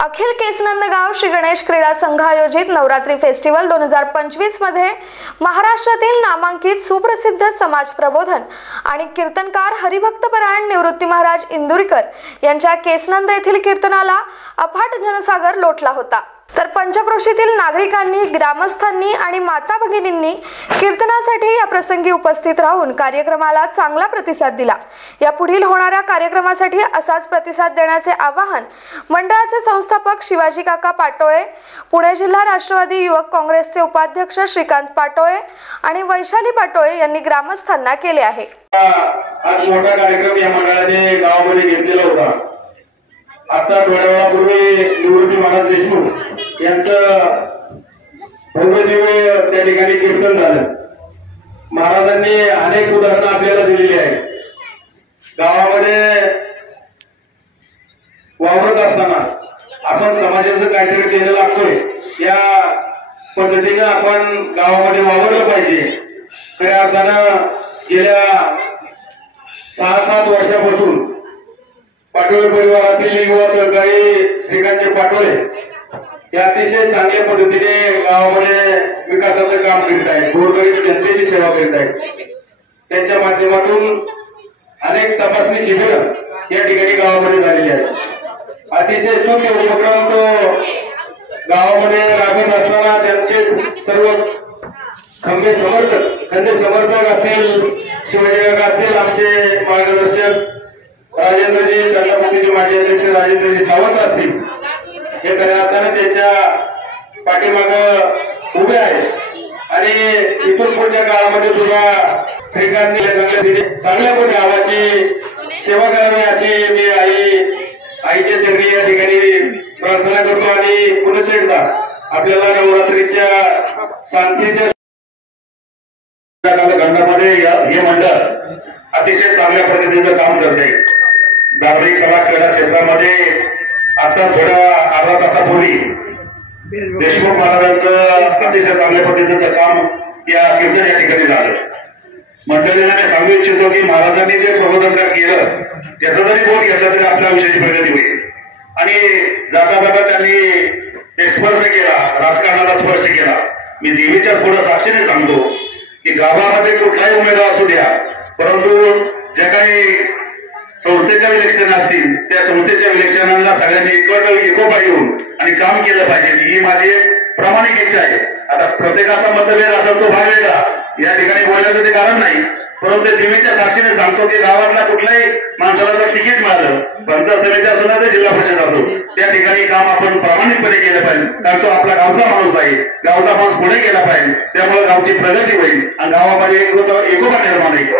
अखिल केसनंदगाव श्री गणेश क्रीडा संघ आयोजित नवरात्री फेस्टिवल 2025 मध्ये महाराष्ट्रातील नामांकित सुप्रसिद्ध समाज प्रबोधन आणि कीर्तनकार हरिभक्तपरायण निवृत्ती महाराज इंदुरीकर यांच्या केसनंद येथील कीर्तनाला अफाट जनसागर लोटला होता। तर पंचक्रोशीतील नागरिकांनी, ग्रामस्थांनी आणि माता भगिनींनी कीर्तनासाठी या प्रसंगी उपस्थित राहून कार्यक्रमाला चांगला प्रतिसाद दिला। या पुढील होणाऱ्या कार्यक्रमासाठी असाच प्रतिसाद देण्याचे आवाहन मंडळाचे संस्थापक शिवाजी काका पाटोळे, पुणे जिल्हा राष्ट्रवादी युवक काँग्रेसचे उपाध्यक्ष श्रीकांत पाटोळे आणि वैशाली पाटोळे यांनी ग्रामस्थांना केले आहे। आज मोठा कार्यक्रम या मंडळाने गावामध्ये घेतलेला होता। आता थोड्या वेळापूर्वी निवृत्ती महाराज देशमुख यांचं भव्य दिव्य त्या ठिकाणी कीर्तन झालं। महाराजांनी अनेक उदाहरणं आपल्याला दिलेली आहेत। गावामध्ये वावरत असताना आपण समाजाचं काहीतरी केलं लागतोय, या पद्धतीने आपण गावामध्ये वावरलं पाहिजे। खऱ्या अर्थानं गेल्या 6-7 वर्षापासून पाटोळे परिवारातील युवा सहकारी श्रीकांत पाटोळे हे अतिशय चांगल्या पद्धतीने गावामध्ये विकासाचं काम करीत आहेत, गोरगरीब जनतेची सेवा करीत आहेत। त्यांच्या माध्यमातून अनेक तपासणी शिबिरं या ठिकाणी गावामध्ये झालेली आहेत। अतिशय स्तुत्य उपक्रम तो गावामध्ये राबवत असताना त्यांचे सर्व खंबे समर्थक असतील, शिवाजी काका असतील, आमचे मार्गदर्शक राजेंद्रजी, दंडामुक्तीचे माजी अध्यक्ष राजेंद्रजी सावंत असतील, हे खऱ्या अर्थानं त्यांच्या पाठीमागे उभे आहेत आणि इथून पुढच्या काळामध्ये सुद्धा श्रीकांत चांगल्या पद्धतीने गावाची सेवा करावी अशी मी आईच्या चरणी या ठिकाणी प्रार्थना करतो। आणि पुन्हा एकदा आपल्याला नवरात्रीच्या शांतीच्या खंडामध्ये हे मंडळ अतिशय चांगल्या पद्धतीचं काम करते। दाबरी कला क्रीडा क्षेत्रामध्ये आता अर्धा तासापूर्वी देशमुख महाराजांचं अतिशय चांगल्या पद्धतीचं काम या कीर्तन या ठिकाणी झालं। मंडळीला मी सांगू इच्छितो की महाराजांनी जे प्रबोधन केलं त्याचा जरी बोध घेतला तरी आपल्या विषयाची प्रगती होईल। आणि जाता जाता त्यांनी एक स्पर्श केला, राजकारणाला स्पर्श केला। मी देवीच्याच पुढे साक्षीने सांगतो की गावामध्ये कुठलाही उमेदवार असू द्या, परंतु जे काही संस्थेच्या इलेक्शन असतील त्या संस्थेच्या इलेक्शनांना सगळ्यांनी एकोपा येऊन आणि काम केलं पाहिजे, ही माझी प्रामाणिक इच्छा आहे। आता प्रत्येकाचा मतभेद असेल तो भाग वेगळा, या ठिकाणी बोलण्याचं ते कारण नाही, परंतु देवीच्या साक्षीने सांगतो की गावातल्या कुठल्याही माणसाला जर तिकीट मिळालं, पंचायत समिती असो ना ते जिल्हा परिषद असो, त्या ठिकाणी काम आपण प्रामाणिकपणे केलं पाहिजे, कारण तो आपला गावचा माणूस आहे। गावचा माणूस पुढे गेला पाहिजे, त्यामुळे गावची प्रगती होईल आणि गावामध्ये एकोपा निर्माण होईल।